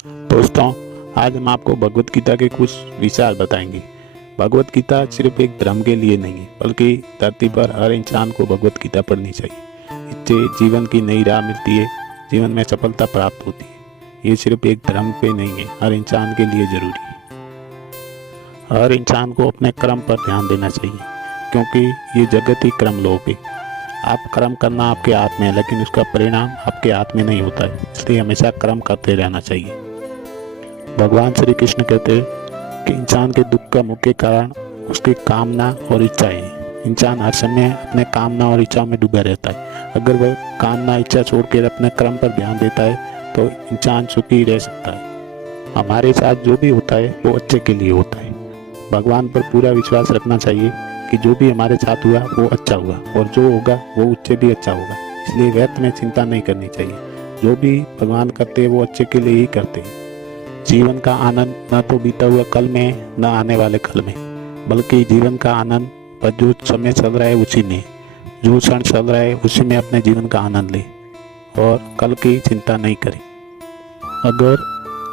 दोस्तों, आज हम आपको भगवत गीता के कुछ विचार बताएंगे। भगवत गीता सिर्फ एक धर्म के लिए नहीं है, बल्कि धरती पर हर इंसान को भगवत गीता पढ़नी चाहिए। इससे जीवन की नई राह मिलती है, जीवन में सफलता प्राप्त होती है। ये सिर्फ एक धर्म पे नहीं है, हर इंसान के लिए जरूरी है। हर इंसान को अपने कर्म पर ध्यान देना चाहिए, क्योंकि ये जगत ही कर्म लोक है। आप कर्म करना आपके हाथ में है, लेकिन उसका परिणाम आपके हाथ में नहीं होता है। इसलिए हमेशा कर्म करते रहना चाहिए। भगवान श्री कृष्ण कहते हैं कि इंसान के दुख का मुख्य कारण उसकी कामना और इच्छाएं हैं। इंसान हर समय अपने कामना और इच्छा में डूबा रहता है। अगर वह कामना इच्छा छोड़कर अपने कर्म पर ध्यान देता है तो इंसान सुखी रह सकता है। हमारे साथ जो भी होता है वो अच्छे के लिए होता है। भगवान पर पूरा विश्वास रखना चाहिए कि जो भी हमारे साथ हुआ वो अच्छा हुआ, और जो होगा वो उससे भी अच्छा होगा। इसलिए व्यर्थ में चिंता नहीं करनी चाहिए। जो भी भगवान करते हैं वो अच्छे के लिए ही करते हैं। जीवन का आनंद न तो बीता हुआ कल में, न आने वाले कल में, बल्कि जीवन का आनंद पर जो समय चल रहा है उसी में, जो क्षण चल रहा है उसी में अपने जीवन का आनंद ले और कल की चिंता नहीं करे। अगर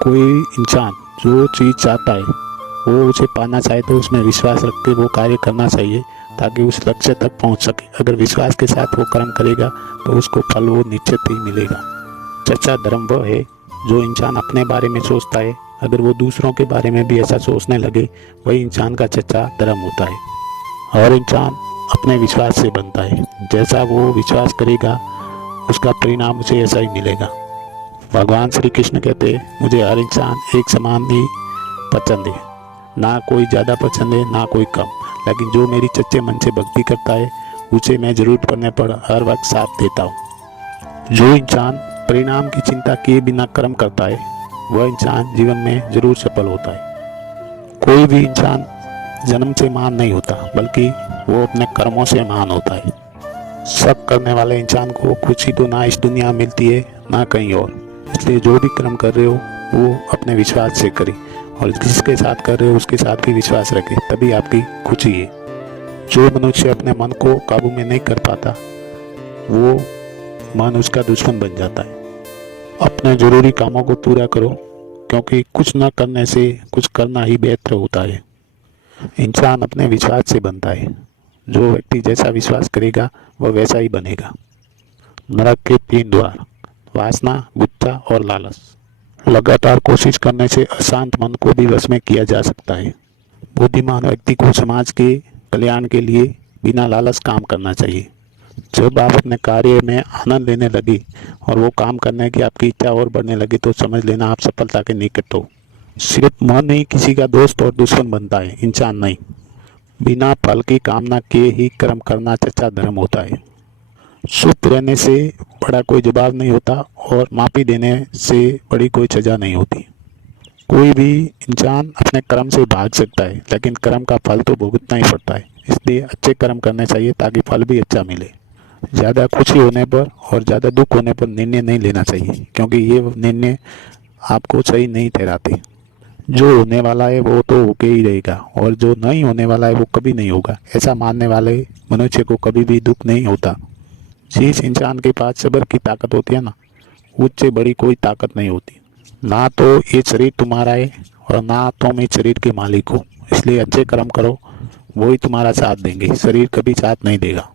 कोई इंसान जो चीज़ चाहता है वो उसे पाना चाहे तो उसमें विश्वास रख के वो कार्य करना चाहिए, ताकि उस लक्ष्य तक पहुंच सके। अगर विश्वास के साथ वो कर्म करेगा तो उसको फल वो निश्चित ही मिलेगा। सच्चा धर्म वो है जो इंसान अपने बारे में सोचता है। अगर वो दूसरों के बारे में भी ऐसा सोचने लगे, वही इंसान का सच्चा धर्म होता है। हर इंसान अपने विश्वास से बनता है। जैसा वो विश्वास करेगा उसका परिणाम उसे ऐसा ही मिलेगा। भगवान श्री कृष्ण कहते हैं, मुझे हर इंसान एक समान ही पसंद है। ना कोई ज़्यादा पसंद है, ना कोई कम। लेकिन जो मेरी सच्चे मन से भक्ति करता है उसे मैं जरूरत पड़ने पर हर वक्त साथ देता हूँ। जो इंसान परिणाम की चिंता किए बिना कर्म करता है वह इंसान जीवन में जरूर सफल होता है। कोई भी इंसान जन्म से महान नहीं होता, बल्कि वो अपने कर्मों से महान होता है। सब करने वाले इंसान को खुशी तो ना इस दुनिया में मिलती है ना कहीं और। इसलिए जो भी कर्म कर रहे हो वो अपने विश्वास से करें, और जिसके साथ कर रहे हो उसके साथ भी विश्वास रखें, तभी आपकी खुशी है। जो मनुष्य अपने मन को काबू में नहीं कर पाता वो मन उसका दुश्मन बन जाता है। अपने जरूरी कामों को पूरा करो, क्योंकि कुछ न करने से कुछ करना ही बेहतर होता है। इंसान अपने विश्वास से बनता है। जो व्यक्ति जैसा विश्वास करेगा वह वैसा ही बनेगा। नरक के 3 द्वार: वासना, गुस्सा और लालच। लगातार कोशिश करने से अशांत मन को भी वश में किया जा सकता है। बुद्धिमान व्यक्ति को समाज के कल्याण के लिए बिना लालच काम करना चाहिए। जब आप अपने कार्य में आनंद लेने लगे और वो काम करने की आपकी इच्छा और बढ़ने लगे तो समझ लेना आप सफलता के निकट हो। सिर्फ मन ही किसी का दोस्त और दुश्मन बनता है, इंसान नहीं। बिना फल की कामना किए ही कर्म करना सच्चा धर्म होता है। चुप रहने से बड़ा कोई जवाब नहीं होता, और माफी देने से बड़ी कोई सजा नहीं होती। कोई भी इंसान अपने कर्म से भाग सकता है, लेकिन कर्म का फल तो भुगतना ही पड़ता है। इसलिए अच्छे कर्म करने चाहिए ताकि फल भी अच्छा मिले। ज़्यादा खुशी होने पर और ज़्यादा दुख होने पर निर्णय नहीं लेना चाहिए, क्योंकि ये निर्णय आपको सही नहीं ठहराते। जो होने वाला है वो तो होके ही रहेगा, और जो नहीं होने वाला है वो कभी नहीं होगा। ऐसा मानने वाले मनुष्य को कभी भी दुख नहीं होता। जिस इंसान के पास सब्र की ताकत होती है ना, उससे बड़ी कोई ताकत नहीं होती। ना तो ये शरीर तुम्हारा है और ना तुम इस शरीर के मालिक हो। इसलिए अच्छे कर्म करो, वही तुम्हारा साथ देंगे। शरीर कभी साथ नहीं देगा।